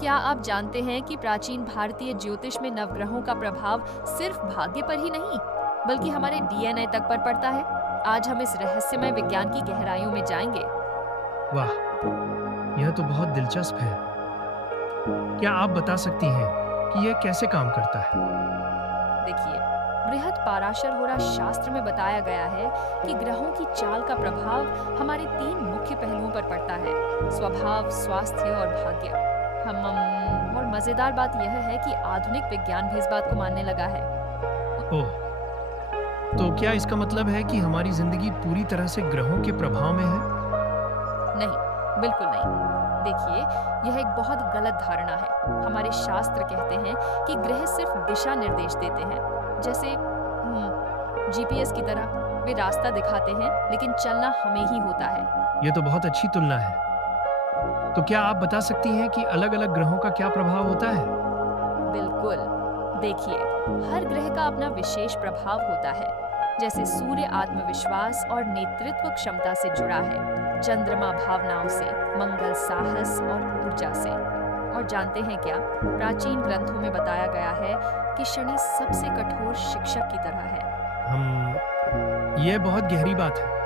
क्या आप जानते हैं कि प्राचीन भारतीय ज्योतिष में नवग्रहों का प्रभाव सिर्फ भाग्य पर ही नहीं, बल्कि हमारे डीएनए तक पर पड़ता है? आज हम इस रहस्यमय विज्ञान की गहराइयों में जाएंगे। वाह, यह तो बहुत दिलचस्प है। क्या आप बता सकती हैं कि यह कैसे काम करता है? देखिए, बृहद पाराशर शास्त्र में बताया गया है कि ग्रहों की चाल का प्रभाव हमारे तीन मुख्य पहलुओं पर पड़ता है: स्वभाव, स्वास्थ्य और भाग्य। और मजेदार बात यह है कि आधुनिक विज्ञान भी इस बात को मानने लगा है। ओह, तो क्या इसका मतलब है कि हमारी जिंदगी पूरी तरह से ग्रहों के प्रभाव में है? नहीं, बिल्कुल नहीं। देखिए, यह एक बहुत गलत धारणा है। हमारे शास्त्र कहते हैं कि ग्रह सिर्फ दिशा निर्देश देते हैं, जैसे जीपीएस की तरह। वे रास्ता दिखाते हैं, लेकिन चलना हमें ही होता है। यह तो बहुत अच्छी तुलना है। तो क्या आप बता सकती हैं कि अलग-अलग ग्रहों का क्या प्रभाव होता है? बिल्कुल। देखिए, हर ग्रह का अपना विशेष प्रभाव होता है। जैसे सूर्य आत्मविश्वास और नेतृत्व क्षमता से जुड़ा है, चंद्रमा भावनाओं से, मंगल साहस और ऊर्जा से। और जानते हैं क्या, प्राचीन ग्रंथों में बताया गया है कि शनि सबसे कठोर शिक्षक की तरह है। यह बहुत गहरी बात है।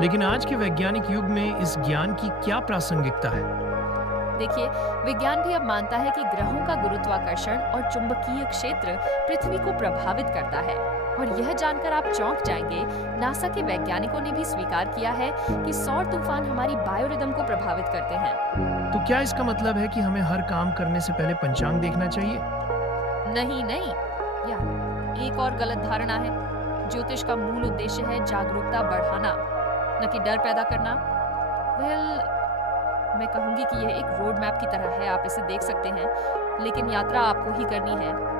लेकिन आज के वैज्ञानिक युग में इस ज्ञान की क्या प्रासंगिकता है? देखिए, विज्ञान भी अब मानता है कि ग्रहों का गुरुत्वाकर्षण और चुंबकीय क्षेत्र पृथ्वी को प्रभावित करता है। और यह जानकर आप चौंक जाएंगे, नासा के वैज्ञानिकों ने भी स्वीकार किया है कि सौर तूफान हमारी बायोरिदम को प्रभावित करते हैं। तो क्या इसका मतलब है कि हमें हर काम करने से पहले पंचांग देखना चाहिए? नहीं नहीं, यह एक और गलत धारणा है। ज्योतिष का मूल उद्देश्य है जागरूकता बढ़ाना, न कि डर पैदा करना। मैं कहूंगी कि यह एक रोड मैप की तरह है। आप इसे देख सकते हैं, लेकिन यात्रा आपको ही करनी है।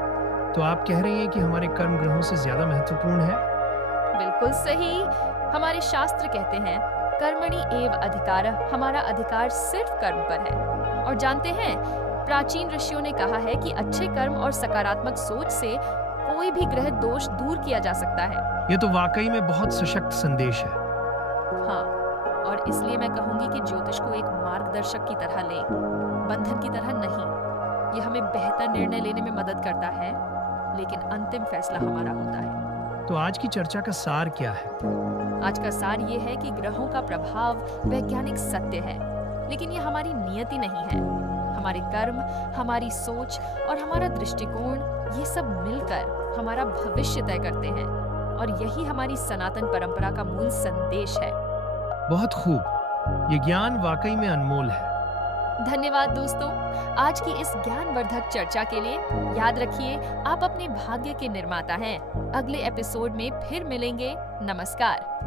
तो आप कह रही हैं कि हमारे कर्म ग्रहों से ज्यादा महत्वपूर्ण है? बिल्कुल सही। हमारे शास्त्र कहते हैं, कर्मणि एव अधिकारः, हमारा अधिकार सिर्फ कर्म पर है। और जानते हैं, प्राचीन ऋषियों ने कहा है कि अच्छे कर्म और सकारात्मक सोच से कोई भी ग्रह दोष दूर किया जा सकता है। यह तो वाकई में बहुत सशक्त संदेश है। हाँ, और इसलिए मैं कहूंगी कि ज्योतिष को एक मार्गदर्शक की तरह लें, बंधन की तरह नहीं। यह हमें बेहतर निर्णय लेने में मदद करता है, लेकिन अंतिम फैसला हमारा होता है। तो आज की चर्चा का सार क्या है? आज का सार ये है कि ग्रहों का प्रभाव वैज्ञानिक सत्य है, लेकिन यह हमारी नियति नहीं है। हमारे कर्म, हमारी सोच और हमारा दृष्टिकोण, ये सब मिलकर हमारा भविष्य तय करते हैं। और यही हमारी सनातन परंपरा का मूल संदेश है। बहुत खूब। ये ज्ञान वाकई में अनमोल है। धन्यवाद दोस्तों, आज की इस ज्ञानवर्धक चर्चा के लिए। याद रखिए, आप अपने भाग्य के निर्माता हैं। अगले एपिसोड में फिर मिलेंगे। नमस्कार।